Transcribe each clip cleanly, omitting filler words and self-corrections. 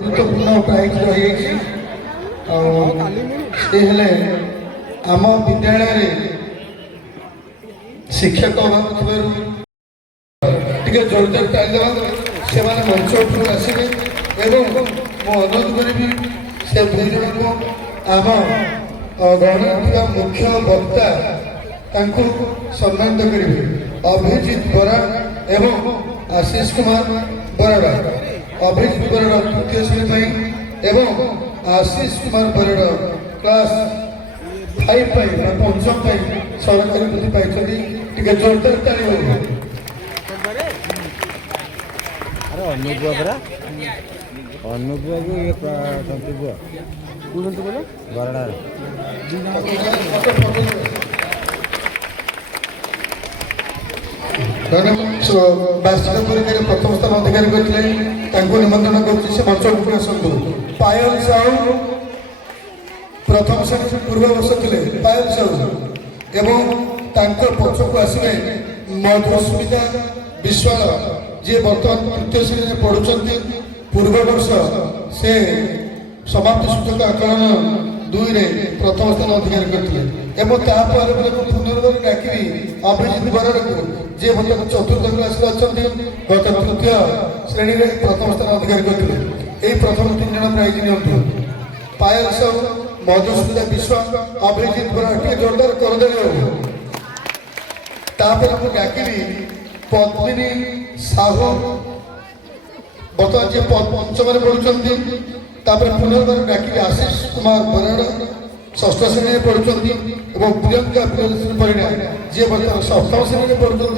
गुरुत्वपूर्ण prize रही आम विद्यालय शिक्षक अभाव टे जोरदार ताली से मंच उपरू आसवे एवं मु अनुरोध करी से दुई जन को आम गणना मुख्य वक्ता सम्मानित करेंगे अभिजित बराड़ एवं आशीष कुमार बराड़ अभिजित बराड़ तृतीय श्रेणी एवं आशीष कुमार बराड़ क्लास 5 पंचम सरकारी वृत्ति पाई जोरदार ताली हो अनुपुआ को ये संतुपुआ कौन संतुपुआ बराड़ा वार्षिक परीक्षा प्रथम स्थान अधिकारी करते निमंत्रण कर मंच उपरे आसतु पायल साहू प्रथम श्रेणी पूर्व वर्ष थे पायल साहू एवं पक्षक आसवे मधुस्मिता विश्वाल जी बर्तमान तृतीय श्रेणी पढ़ुं पूर्व वर्ष से समाप्ति सूचक आकलन 2 प्रथम स्थान अधिकार करते पुनर्वार डाकि अभिजित बराड़ को जी बर्तमान चतुर्थ क्लास अच्छा गत तृतीय श्रेणी में प्रथम स्थान अधिकार करते यही प्रथम 3 जन प्राइज नि पायल साहू मधुस्मिता विश्वाल अभिजित बराड़ जोरदार करदे डाकि पद्मिनी साहू बर्तमान जी पंचम पढ़ुं पुनर्वार डाकि आशीष कुमार बराड़ षष्ठ श्रेणी में पढ़ुं और प्रियंका प्रियदर्शनी परिणा जी बर्तमान सप्तम श्रेणी में पढ़ुं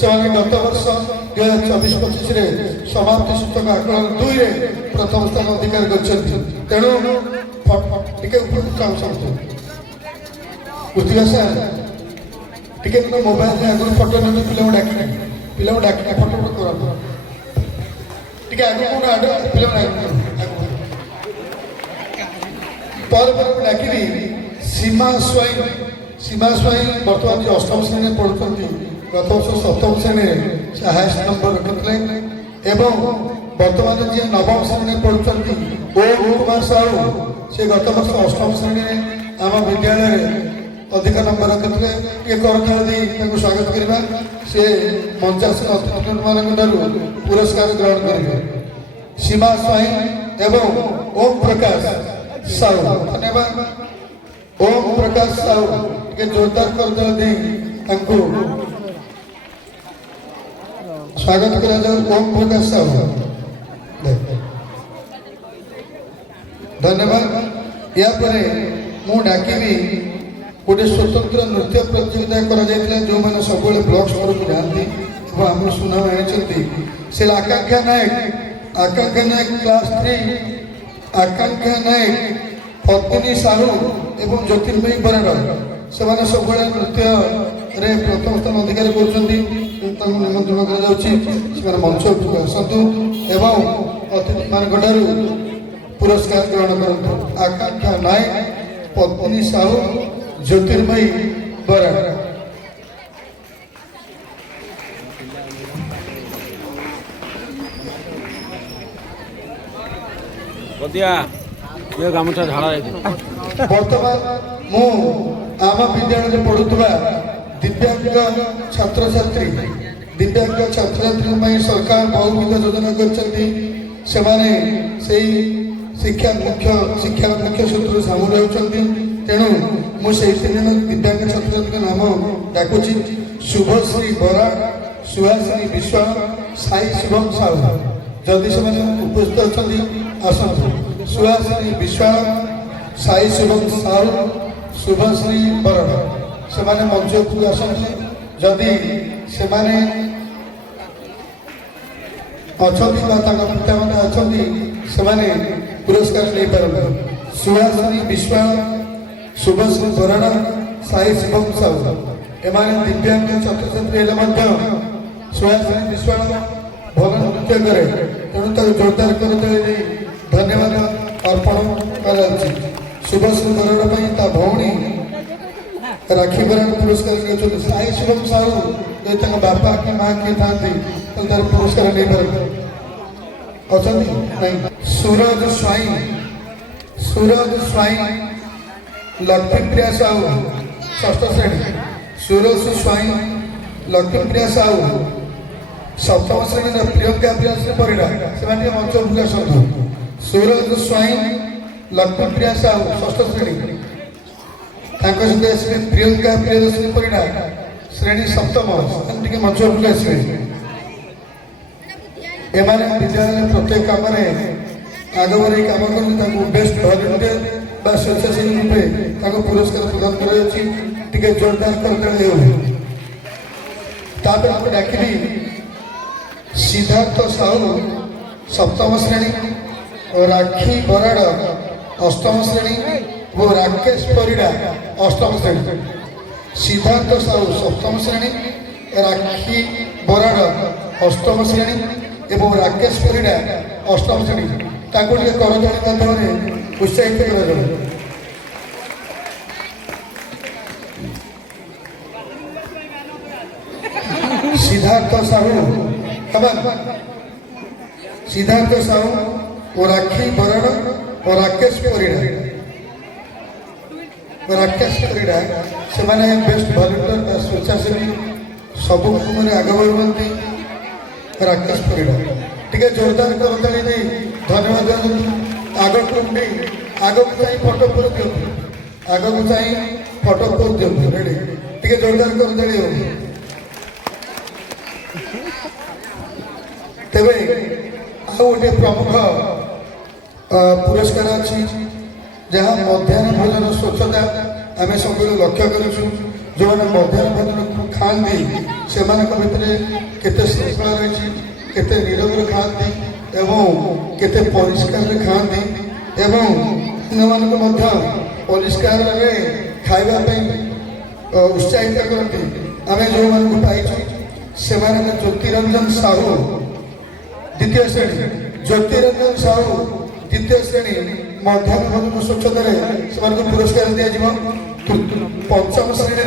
से गत वर्ष 2024-25 समाप्ति सूचक आकलन 2 प्रथम स्थान अधिकार कर तेणु टे मोबाइल आगुरी फटो नहीं पिला डाक फटो कर डाकि सीमा स्वाई बर्तमान अष्टम श्रेणी में पढ़ुं गत वर्ष सप्तम श्रेणी से हाएस्ट नंबर रखते एवं बर्तमान जी नवम श्रेणी में पढ़ुं ओम कुमार साहू से गत वर्ष अष्टम श्रेणी में आम विद्यालय अधिक नंबर रखते ये करताल दी स्वागत करवा से मंचासन अतिथि मान पुरस्कार ग्रहण करेंगे सीमा स्वाई एवं ओम प्रकाश साहू धन्यवाद ओम प्रकाश साहू के जोरदार करताल दी स्वागत करा ओम प्रकाश साहू धन्यवाद या मु डाकि गोटे स्वतंत्र नृत्य प्रतियोगिता जो मैंने सब ब्लॉक स्तर को जाती आम सुनाम आनी से आकांक्षा नायक क्लास 3 आकांक्षा नायक पद्मिनी साहू एवं ज्योतिर्मयी बराड़ से सब नृत्य प्रथम स्थान अधिकार कर निमंत्रण कर मंच आसतु एवं अतिथि मान पुरस्कार ग्रहण करते आकांक्षा नायक पद्मिनी साहू ज्योतिर्मयी बराड़ गामुछा झाड़ा बर्तमान मु आम विद्यालय पढ़ुवा दिव्यांग छात्र छात्री सरकार बहुविध योजना कर शिक्षा मुख्य सूत्र सामूल होती तेणु मुझे 3 जन दिव्यांग छात्र नाम डाकुची शुभश्री बराड़ सुहासिनी विश्वाल साई शिवम साहू जदि से उपस्थित अच्छा आसतु सुहासिनी विश्वाल साई शिवम साहू शुभश्री बराड़ से मंच उपरू आसतु जदि से पिता मैंने अच्छा पुरस्कार नहीं पारे सुहासिनी विश्वाल शुभश्री बराड़ साई शिवम साहू एम दिव्यांग छात्र छात्री सुहासिनी विश्वाल भल नृत्य करे तेणु जोरदार कर धन्यवाद अर्पण कर शुभश्री बराड़ भौणी राखी बराड़ पुरस्कार साई शिवम साहू जो बापा कि माँ किए था पुरस्कार नहीं पारे अच्छा नहीं सूरज स्वाई लक्ष्मीप्रिया साहू षष्ठ श्रेणी सूरज स्वाई लक्ष्मीप्रिया साहू सप्तम श्रेणी प्रियंका प्रियांशी परिड़ा से मंच उपरକୁ ଆସନ୍ତୁ सूरज स्वाई लक्ष्मीप्रिया साहू षष्ठ श्रेणी सहित आसवे प्रियंका प्रियदर्शनी परिड़ा श्रेणी सप्तम टे मंच उपरକୁ आसवे एमाने विद्यालय प्रत्येक काम आग बढ़ी कम कर बेस्ट भलेंटियर बा स्वेच्छासेवी रूपे पुरस्कार प्रदान कर जोरदार करदे डाकिली सिद्धार्थ साहू सप्तम श्रेणी और राखी बराड़ अष्टम श्रेणी और राकेश परिड़ा अष्टम श्रेणी सिद्धार्थ साहू सप्तम श्रेणी राखी बराड़ अष्टम श्रेणी एवं राकेश परिड़ा अष्टम श्रेणी करदली माध्यम उत्साहित कर सिद्धार्थ साहू और राखी बराड़ और राकेश परिड़ा से बेस्ट भलेंटियर स्वेच्छासेवी सब आग बढ़ुंट राकेश परिड़ा टे जोरदार करताली दे धन्यवाद आग को चाहिए फटो पर दिखते आग को चाहिए फटो पर दिखते रेडी टे जोरदार करताली हो तेरे गोटे प्रमुख पुरस्कार अच्छी जहाँ मध्याह्न भोजन स्वच्छता आम सब लक्ष्य करूँ जो मैंने मध्याह्न भोजन खाती से भितर केते श्रृंखला रही केते निरवर खाती एवं केते परिष्कार खाती एवं अन्य परिष्कार खाइबा उत्साहित करती आम जो पाइछू से ज्योतिरंजन साहू द्वितीय श्रेणी ज्योतिरंजन साहू द्वितीय श्रेणी मध्याह्न भोजन स्वच्छता से पुरस्कार दिज्व पंचम श्रेणी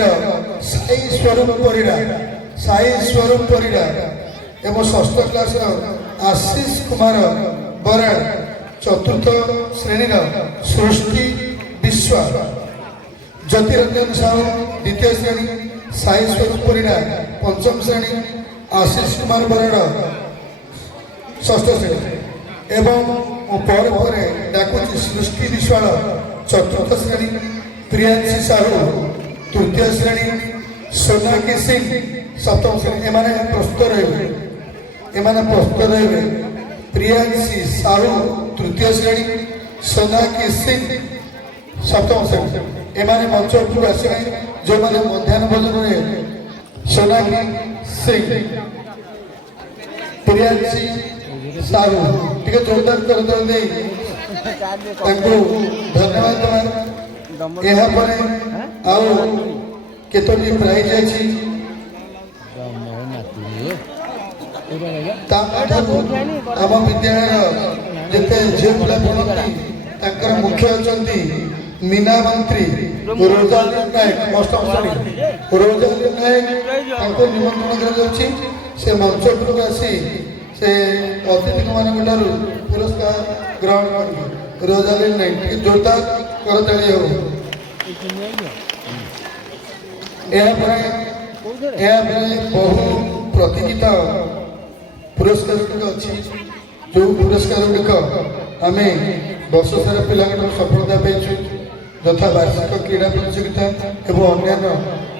साई स्वरूप परिड़ा एवं षष्ठ क्लास आशीष कुमार बराड़ चतुर्थ श्रेणी सृष्टि विश्वास ज्योतिरंजन साहू द्वितीय श्रेणी साई स्वरूप परिड़ा पंचम श्रेणी आशीष कुमार बराड़ षष्ठ श्रेणी एवं पर डाकुची सृष्टि विश्वाल चतुर्थ श्रेणी प्रियांशी साहू तृतीय श्रेणी सोनाकी सिंह सप्तम श्रेणी एमाने प्रस्तुत रहे प्रियांशी साहू तृतीय श्रेणी सोनाकी सिंह सप्तम श्रेणी एमाने मंच उपरକୁ आसिले जो मैंने मध्याह्न भोजन में सोनाकी सिंह प्रियांशी साहू टे जोरदार कर धन्यवाद यापर आउ केतोटी प्राइज अच्छी आम विद्यालय जिते झील पिला पढ़ती मुख्य अच्छा मीना मंत्री रोजालिन नायक अष्टम श्रेणी रोजालिन नायक निमंत्रण से मंच उपरକୁ आसी से अतिथि मान पुरस्कार ग्रहण कर रोजालिन नायक जोरदार करताली हो बहु प्रतियोगिता पुरस्कार अच्छी जो पुरस्कार गुड़िक आम वर्ष सारा पिला सफलता पाइछु यथा वार्षिक क्रीड़ा प्रतियोगिता एवं अन्य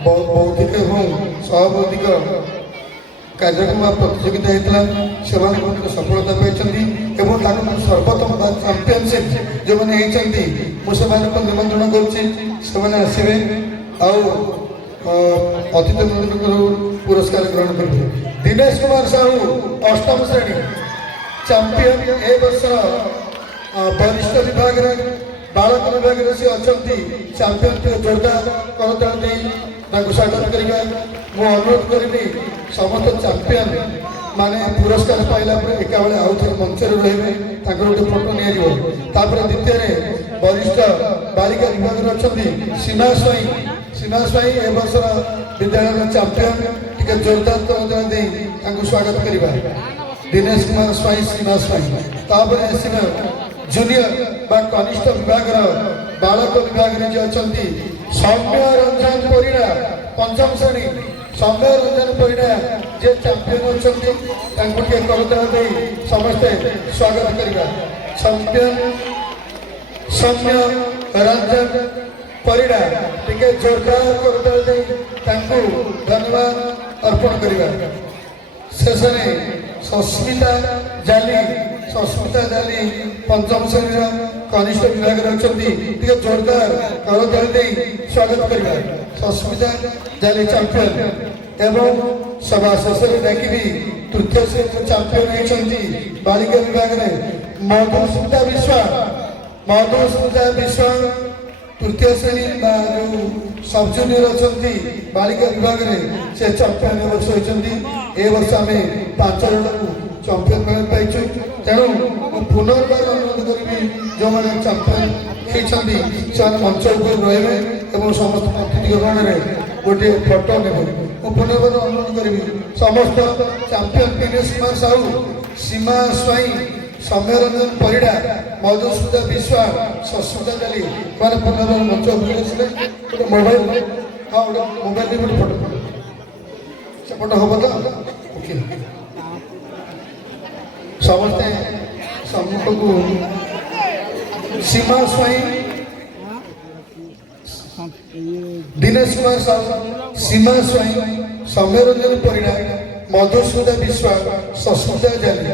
बौद्धिक और सहबौद्धिक कार्यक्रम प्रतियोगिता होता से सफलता पाई सर्वोत्तम चैंपियनशिप जो मैंने मुझे निमंत्रण करसवे अतिथि पुरस्कार ग्रहण करेंगे दिनेश कुमार साहू अष्टम श्रेणी चैंपियन ए वर्ष वरिष्ठ विभाग बालक विभाग से अच्छा चैंपियन जोरदार करताली स्वागत करवा मुझे अनुरोध करी समस्त चैंपियन माने पुरस्कार पाइला एका बेले आउ थे मंच रे गोटे फोटो निपर द्वितीय वरिष्ठ बालिका विभाग अच्छा सीमा स्वाई ए वर्ष विद्यालय चैंपियन टे जोरदार कर स्वागत करवा दिनेश कुमार स्वाई सीमा स्वाई आसवे ଜୁନିୟର ବା କନିଷ୍ଠ ବିଭାଗର ବାଳକ ବିଭାଗରେ ଯିଏ ଅଛନ୍ତି ସୌମ୍ୟ ରଞ୍ଜନ ପରିଡ଼ା ପଞ୍ଚମ ଶ୍ରେଣୀ ସୌମ୍ୟ ରଞ୍ଜନ ପରିଡ଼ା ଯିଏ ଚାମ୍ପିୟନ ଅଛନ୍ତି ତାଙ୍କୁ ଟିକେ କରତାଳ ଦେଇ ସମସ୍ତେ ସ୍ୱାଗତ କରିବା। ସୌମ୍ୟ ରଞ୍ଜନ ପରିଡ଼ା ଟିକେ ଜୋରଦାର କରତାଳ ଦେଇ ତାଙ୍କୁ ଧନ୍ୟବାଦ ଅର୍ପଣ କରିବା। ଶେଷରେ ସସ୍ମିତା ଜାଲି ପଞ୍ଚମ ଶ୍ରେଣୀର କନିଷ୍ଠ ବିଭାଗରେ ଅଛନ୍ତି ଟିକେ ଜୋରଦାର କରତାଳ ଦେଇ ସ୍ୱାଗତ କରିବା। ସସ୍ମିତା ଜାଲି ଚାମ୍ପିୟନ ଏବଂ ସଭା ଶେଷରେ ଡାକିବି ତୃତୀୟ ଶ୍ରେଣୀର ଚାମ୍ପିୟନ ହେଇଛନ୍ତି ବାଳିକା ବିଭାଗରେ ମଧୁସ୍ମିତା ବିଶ୍ୱାଳ ତୃତୀୟ ଶ୍ରେଣୀ ବା ଯେଉଁ ସବ୍ ଜୁନିୟର ଅଛନ୍ତି ବାଳିକା ବିଭାଗରେ ସେ ଚାମ୍ପିୟନ ଏ ବର୍ଷ ହୋଇଛନ୍ତି। ଏ ବର୍ଷ ଆମେ 5 ଜଣଙ୍କୁ ଚାମ୍ପିୟନ ପାଇଛୁ। ତେଣୁ ମୁଁ ପୁନର୍ବାର ଅନୁରୋଧ କରିବି ଯେଉଁମାନେ ଚାମ୍ପିୟନ ହେଇଛନ୍ତି ସେମାନେ ମଞ୍ଚ ଉପରେ ରହିବେ ଏବଂ ସମସ୍ତ ଅତିଥି ଗଣରେ ଗୋଟିଏ ଫଟୋ ନେବେ। ମୁଁ ପୁନର୍ବାର ଅନୁରୋଧ କରିବି ସମସ୍ତ ଚାମ୍ପିୟନ ଦିନେଶ କୁମାର ସାହୁ, ସୀମା ସ୍ୱାଇଁ, ସୌମ୍ୟରଞ୍ଜନ ପରିଡ଼ା, ମଧୁସ୍ମିତା ବିଶ୍ୱାଳ, ସସ୍ମିତା ଜାଲି ମାନେ ପୁନର୍ବାର ମଞ୍ଚ ଉପରେ ଆସିଲେ ଗୋଟେ ମୋବାଇଲ ଗୋଟେ ଫଟୋ ସେ ଫଟୋ ହବ ତ ଓକେ। ସମସ୍ତେ ସମ୍ମୁଖକୁ ସୀମା ସ୍ୱାଇଁ, ଦିନେଶ କୁମାର ସାହୁ, ସୀମା ସ୍ୱାଇଁ, ସୌମ୍ୟରଞ୍ଜନ ପରିଡ଼ା, ମଧୁସ୍ମିତା ବିଶ୍ୱାଳ, ସସ୍ମିତା ଜାଲି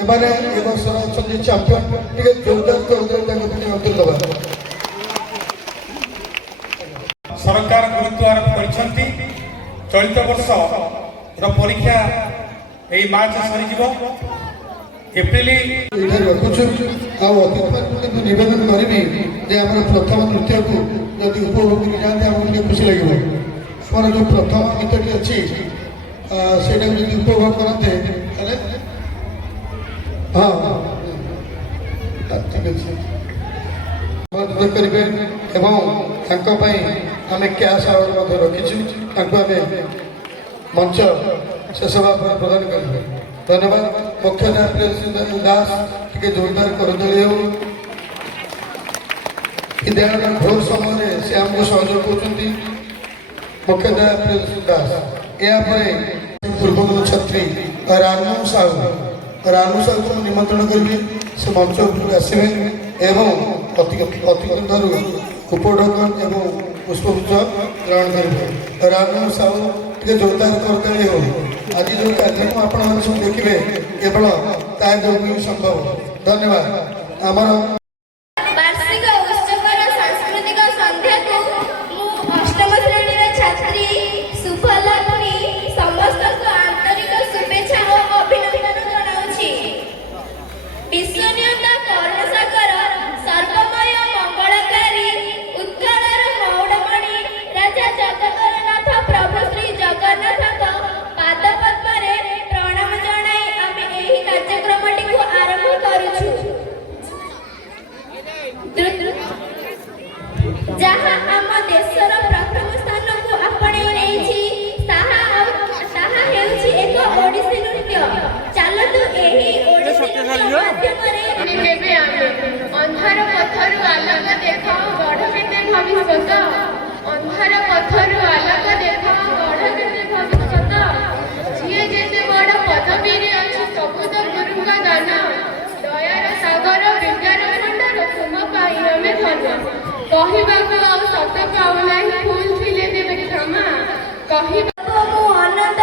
ଏମାନେ ଏ ବର୍ଷର ଅଛନ୍ତି ଚାମ୍ପିୟନ। ଟିକେ ଜୋରଦାର କରିଦେବେ ତାଙ୍କ ପ୍ରତି ଅନ୍ତର ଦେବା। ସରକାର ଗୁରୁତ୍ୱ ଆରୋପ କରିଛନ୍ତି। ଚଳିତ ବର୍ଷର ପରୀକ୍ଷା ଏଇ ମାର୍ଚ୍ଚ ସରିଯିବ। ଏପ୍ରିଲ ଏଇଠି ରଖୁଛୁ। ଆଉ ଅତିଥିମାନଙ୍କୁ କିନ୍ତୁ ନିବେଦନ କରିବି ଯେ ଆମର ପ୍ରଥମ ନୃତ୍ୟକୁ ଯଦି ଉପଭୋଗ କରି ଯାଆନ୍ତି ଆମକୁ ଟିକେ ଖୁସି ଲାଗିବ। ଆମର ଯେଉଁ ପ୍ରଥମ ଗୀତଟି ଅଛି ସେଇଟାକୁ ଯଦି ଉପଭୋଗ କରନ୍ତେ ତାହେଲେ ହଁ ଠିକ୍ ଅଛି ସହଯୋଗ କରିବେ ଏବଂ ତାଙ୍କ ପାଇଁ ଆମେ କ୍ୟାସ୍ ଆୱାର୍ଡ଼ ମଧ୍ୟ ରଖିଛୁ। ତାଙ୍କୁ ଆମେ ମଞ୍ଚ ଶେଷ ଭାବରେ ପ୍ରଦାନ କରିବେ। ଧନ୍ୟବାଦ। ମୁଖ୍ୟ ନ୍ୟାୟପାଳିକା ଦାସ ଟିକେ ଜୋରଦାର କରତାଳି ହେଉ। ବିଦ୍ୟାଳୟର ଭୋର ସମୟରେ ସେ ଆମକୁ ସହଯୋଗ କରୁଛନ୍ତି। ମୁଖ୍ୟ ନ୍ୟାୟପାଳିକା ଦାସ। ଏହାପରେ ପୂର୍ବତନ ଛାତ୍ରୀ ରାନୁ ସାହୁଙ୍କୁ ନିମନ୍ତ୍ରଣ କରିବି। ସେ ମଞ୍ଚ ଉପରକୁ ଆସିବେ ଏବଂ ଅତିଥିଙ୍କଠାରୁ ଉପଢୌକନ ଏବଂ ପୁଷ୍ପଗୁଚ୍ଛ ଗ୍ରହଣ କରିବେ। ରାନୁ ସାହୁ ଟିକେ ଜୋରଦାର କରତାଳି ହେଉ। ଆଜି ଯେଉଁ କାର୍ଯ୍ୟକ୍ରମ ଆପଣମାନେ ସବୁ ଦେଖିବେ କେବଳ ତା ଯୋଗୁଁ ହିଁ ସମ୍ଭବ। ଧନ୍ୟବାଦ। ଆମର ବାର୍ଷିକ ଉତ୍ସବର ସାଂସ୍କୃତିକ ସନ୍ଧ୍ୟାକୁ ମୁଁ ଅଷ୍ଟମ ଶ୍ରେଣୀର ଛାତ୍ରୀ ଶୁଭଲକ୍ଷ୍ମୀ ସମସ୍ତଙ୍କୁ ଆନ୍ତରିକ ଶୁଭେଚ୍ଛା ଓ ଅଭିନନ୍ଦନ ଜଣାଉଛି। ବିଶ୍ୱନିୟନ୍ତା କରୁଣସାଗର ସର୍ବମୟ ମଙ୍ଗଳକାରୀ ଉତ୍କଳର ମଉଡ଼ମଣି ରାଜା ଜଗତରନାଥ ପ୍ରଭୁ ଶ୍ରୀ ଜଗନ୍ନାଥଙ୍କ ପାଦପଦ୍ମରେ ପ୍ରଣାମ ଜଣାଇ ଆମେ ଏହି କାର୍ଯ୍ୟକ୍ରମଟିକୁ ଆରମ୍ଭ କରୁଛୁ। ଯାହା ଆମ ଦେଶର ପ୍ରଥମ ସ୍ଥାନକୁ ଆପଣେଇ ନେଇଛି ତାହା ହେଉଛି ଏକ ଓଡ଼ିଶୀ ନୃତ୍ୟ। ଚାଲନ୍ତୁ ଏହି ଓଡ଼ିଶୀ ନୃତ୍ୟ ମାଧ୍ୟମରେ କେବେ ଆମେ ଅନ୍ଧାର ପଥରୁ ଆଲୋକ ଦେଖ ଗଢ଼ କେତେ ଭବିଷ୍ୟତ। ଅନ୍ଧାର ପଥରୁ ଆଲୋକ ଦେଖ ଗଢ଼ କେତେ ଭବିଷ୍ୟତ। ଯିଏ ଯେତେ ବଡ଼ ପଦବୀରେ ଅଛି ସବୁ ତ ଗୁରୁଙ୍କ ଦାନ। ଦୟାର ସାଗର ବିଦ୍ୟାର ଭଣ୍ଡାର ତୁମ ପାଇଁ ଆମେ ଧନ୍ୟ। କହିବାକୁ ଆଉ ସତ ପାଉନାହିଁ ଭୁଲ ଥିଲେ ଦେବେ କ୍ଷମା। କହିବାକୁ ମୁଁ ଅନନ୍ତ